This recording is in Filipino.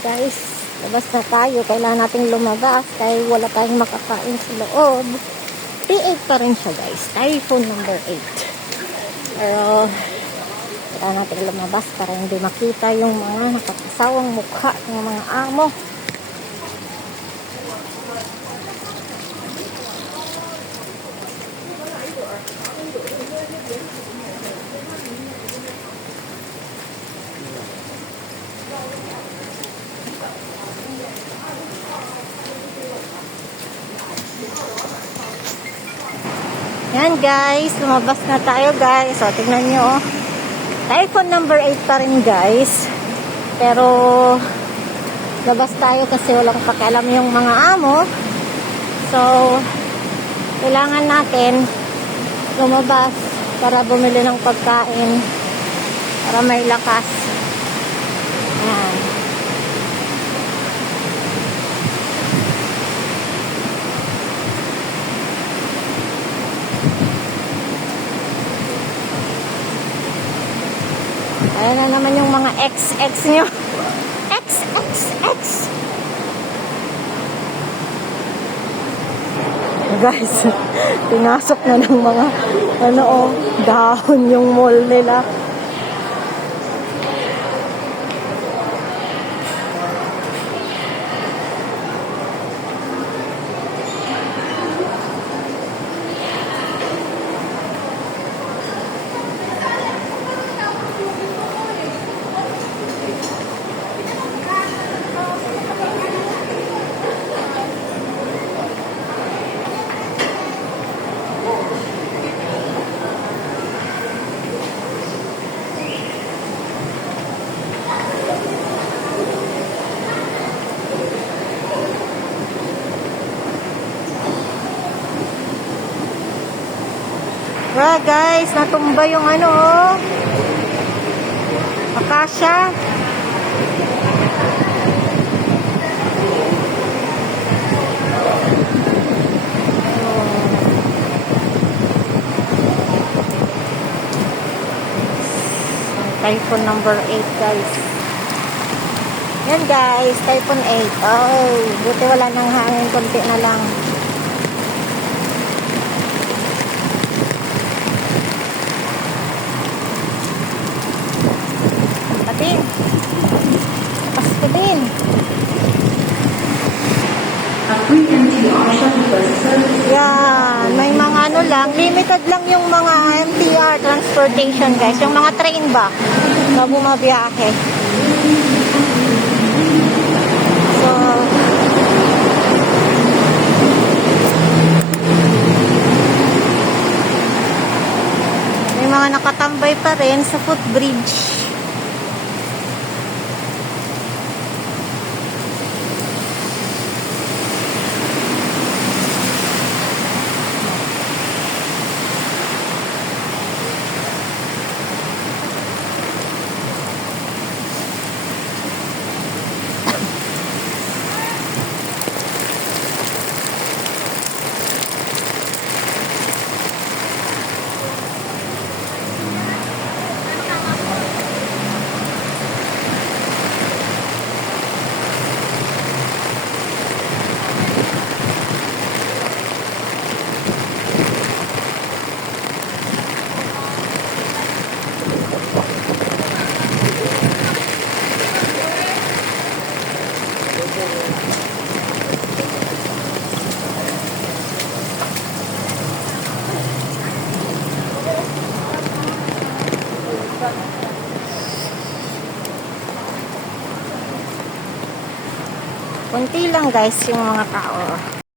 guys, labas na tayo. Kailangan nating lumabas dahil wala tayong makakain sa loob. P8 pa rin siya guys. Typhoon number 8. Pero kailangan nating lumabas para hindi makita yung mga nakakasawang mukha ng mga amo. Yan guys, lumabas na tayo guys. So, tingnan nyo. Typhoon number 8 pa rin guys. Pero, labas tayo kasi walang pakialam yung mga amo. So, kailangan natin lumabas para bumili ng pagkain. Para may lakas. Yan. Ayan na naman yung mga XX nyo. XXX. Guys, pinasok na ng mga dahon yung mall nila. Well, guys, natumba yung Akasha. Typhoon number 8, guys. Yan, guys, Typhoon 8. Oh, buti wala nang hangin, konti na lang. Pasko din. Yan, may mga lang, limited lang yung mga MTR transportation guys, yung mga train ba na bumabiyahe. So, may mga nakatambay pa rin sa footbridge. Kunti lang guys yung mga tao.